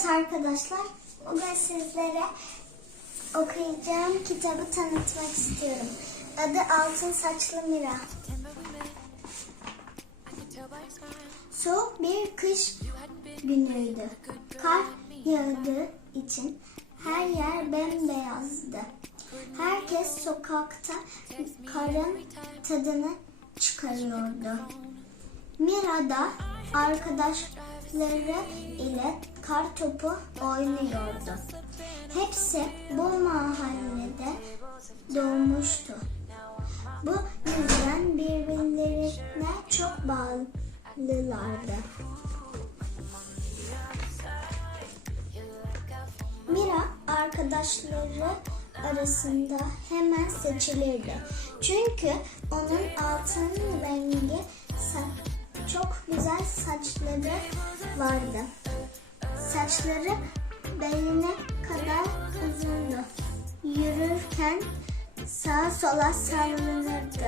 Evet arkadaşlar, bugün sizlere okuyacağım kitabı tanıtmak istiyorum. Adı Altın Saçlı Mira. Soğuk bir kış günüydü. Kar yağdığı için her yer bembeyazdı. Herkes sokakta karın tadını çıkarıyordu. Mira da arkadaşları ile kar topu oynuyordu. Hepsi bu mahallede doğmuştu. Bu yüzden birbirlerine çok bağlılardı. Mira arkadaşları arasında hemen seçilirdi. Çünkü onun altın rengi sa- çok güzel saçları vardı. Saçları beline kadar uzundu. Yürürken sağa sola sallanırdı.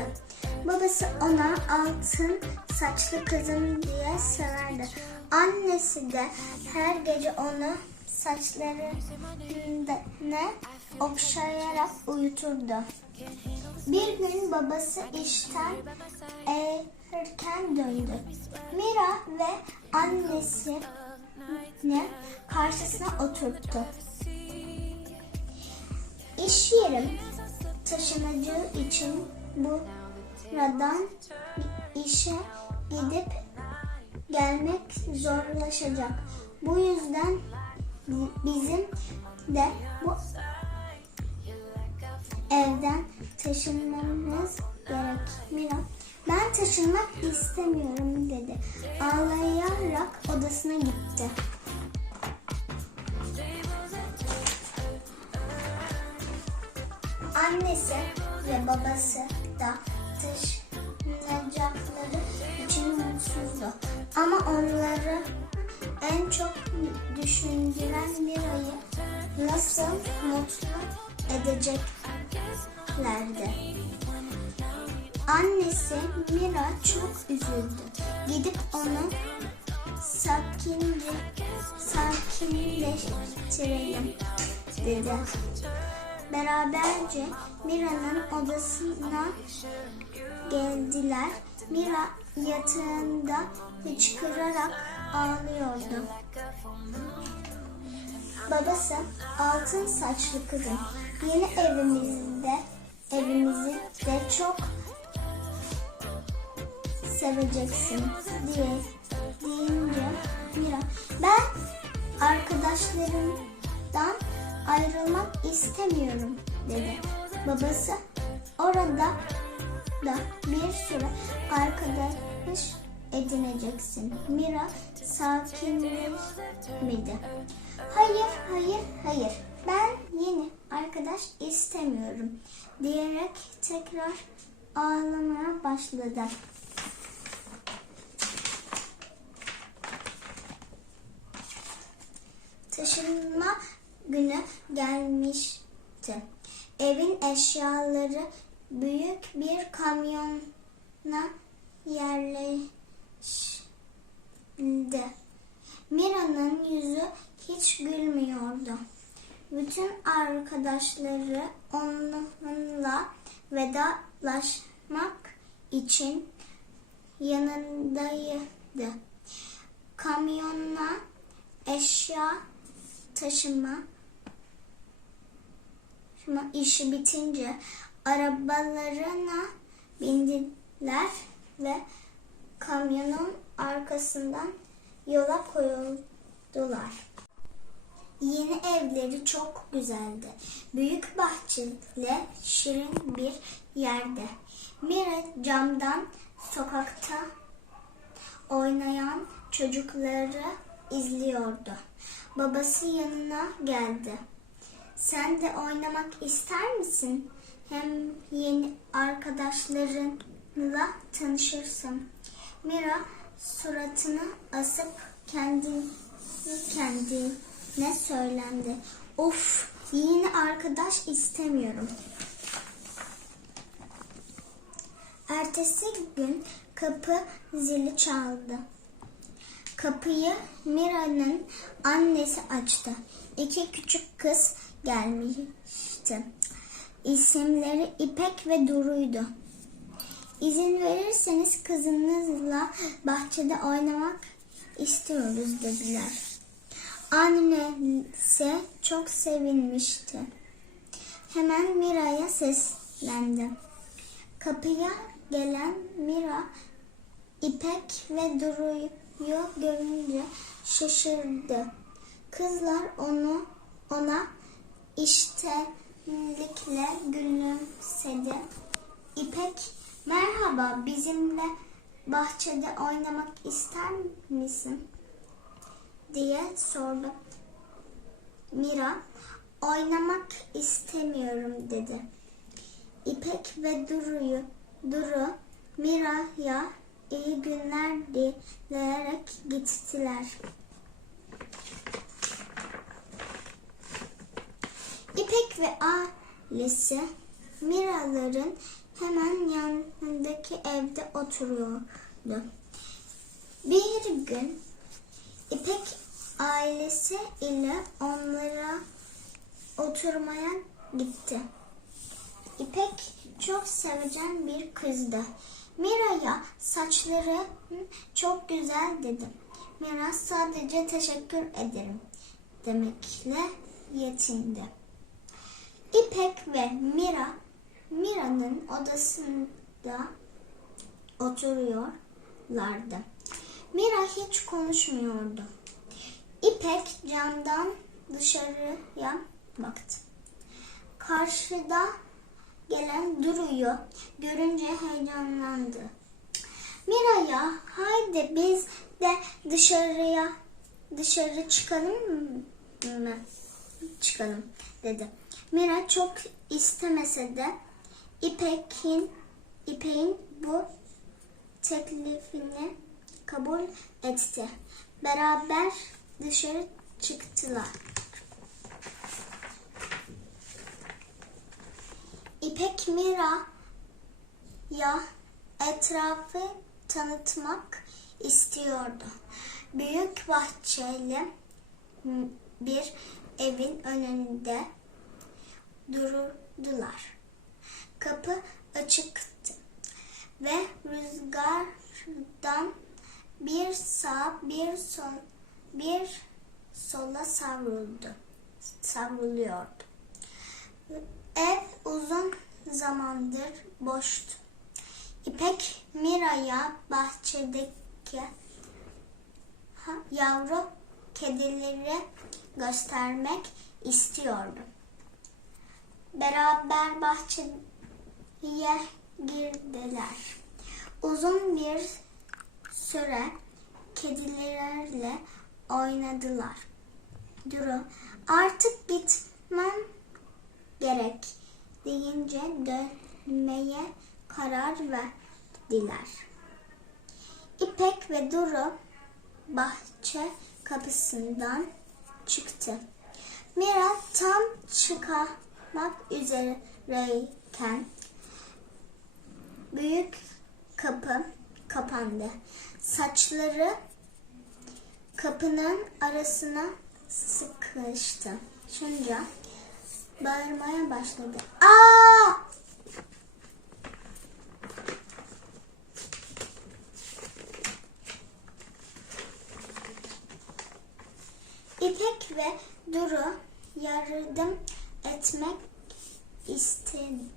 Babası ona altın saçlı kızım diye severdi. Annesi de her gece onu saçlarına okşayarak uyuturdu. Bir gün babası işten erken döndü. Mira ve annesini karşısına oturttu. İş yerim taşınacağı için buradan işe gidip gelmek zorlaşacak. Bu yüzden bizim de bu evden taşınmamız gerek. Mira, ben taşınmak istemiyorum dedi. Ağlayarak odasına gitti. Annesi ve babası da taşınacakları için mutsuzdu. Ama onları en çok düşündüren Mira'yı nasıl mutlu edeceklerdi. Annesi Mira çok üzüldü. Gidip onu sakince, sakinleştirelim dedi. Beraberce Mira'nın odasına geldiler. Mira yatağında hıçkırarak ağlıyordu. Babası altın saçlı kızım. Yeni evimizde evimizi de çok seveceksin diye deyince Mira ben arkadaşlarımdan ayrılmak istemiyorum dedi. Babası orada da bir süre arkadaş edineceksin. Mira sakinleşmedi. Hayır, hayır, hayır. Ben yeni arkadaş istemiyorum diyerek tekrar ağlamaya başladı. Taşınma günü gelmişti. Evin eşyaları büyük bir kamyona yerleşti. Mira'nın yüzü hiç gülmüyordu. Bütün arkadaşları onunla vedalaşmak için yanındaydı. Kamyonla eşya taşıma işi bitince arabalarına bindiler ve kamyonun arkasından yola koyuldular. Yeni evleri çok güzeldi. Büyük bahçeli, şirin bir yerde. Mira camdan sokakta oynayan çocukları izliyordu. Babası yanına geldi. Sen de oynamak ister misin? Hem yeni arkadaşlarınla tanışırsın. Mira suratını asıp kendini kendine söylendi. Of yeni arkadaş istemiyorum. Ertesi gün kapı zili çaldı. Kapıyı Mira'nın annesi açtı. İki küçük kız gelmişti. İsimleri İpek ve Duru'ydu. İzin verirseniz kızınızla bahçede oynamak istiyoruz dediler. Annesi çok sevinmişti. Hemen Mira'ya seslendi. Kapıya gelen Mira İpek ve Duru'yu görünce şaşırdı. Kızlar onu ona iştenlikle gülümsedi. İpek merhaba bizimle bahçede oynamak ister misin? Diye sordu. Mira oynamak istemiyorum dedi. İpek ve Duru'yu Duru Mira'ya iyi günler dileyerek gittiler. İpek ve ailesi Miraların hemen yanındaki evde oturuyordu. Bir gün İpek ailesi ile onlara oturmaya gitti. İpek çok sevecen bir kızdı. Mira'ya saçları çok güzel dedi. Mira sadece teşekkür ederim demekle yetindi. İpek ve Mira Mira'nın odasında oturuyorlardı. Mira hiç konuşmuyordu. İpek camdan dışarıya baktı. Karşıda gelen Duru'yu görünce heyecanlandı. Mira'ya haydi biz de dışarıya dışarı çıkalım mı? Çıkalım dedi. Mira çok istemese de İpek'in İpek'in bu teklifini kabul etti. Beraber dışarı çıktılar. İpek Mira ya etrafı tanıtmak istiyordu. Büyük bahçeli bir evin önünde durdular. Kapı açıktı ve rüzgardan bir sağ bir sol bir sola savruldu. Savruluyordu. Ev uzun zamandır boştu. İpek Mira'ya bahçedeki yavru kedileri göstermek istiyordu. Beraber bahçeye girdiler. Uzun bir süre kedilerle oynadılar. Duru artık gitmem gerek deyince dönmeye karar verdiler. İpek ve Duru bahçe kapısından çıktı. Mira tam çıkmak üzereyken büyük kapı kapandı. Saçları kapının arasına sıkıştı. Şunca bağırmaya başladı. Aa! İpek ve Duru yardım etmek istediler.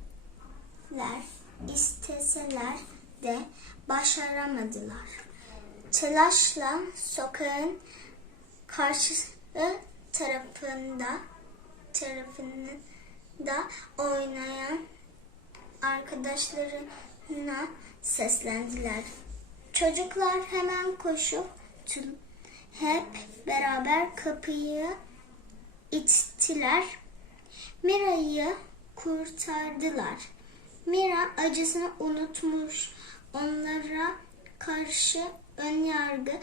İsteseler de başaramadılar. Telaşla sokağın karşı tarafında tarafında oynayan arkadaşlarına seslendiler. Çocuklar hemen koşup hep beraber kapıyı ittiler. Mira'yı kurtardılar. Mira acısını unutmuş, onlara karşı ön yargılı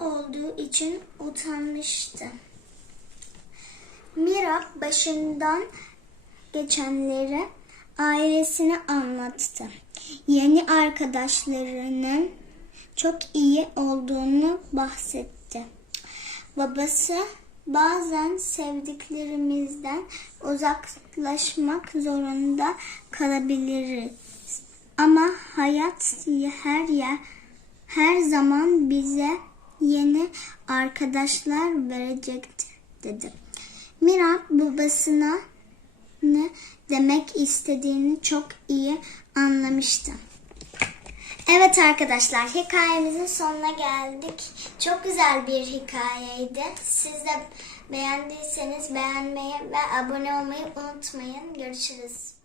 olduğu için utanmıştı. Mira başından geçenleri ailesine anlattı. Yeni arkadaşlarının çok iyi olduğunu bahsetti. Babası bazen sevdiklerimizden uzaklaşmak zorunda kalabiliriz. Ama hayat her yer her zaman bize yeni arkadaşlar verecektir dedi. Mira babasına ne demek istediğini çok iyi anlamıştı. Evet arkadaşlar hikayemizin sonuna geldik. Çok güzel bir hikayeydi. Siz de beğendiyseniz beğenmeyi ve abone olmayı unutmayın. Görüşürüz.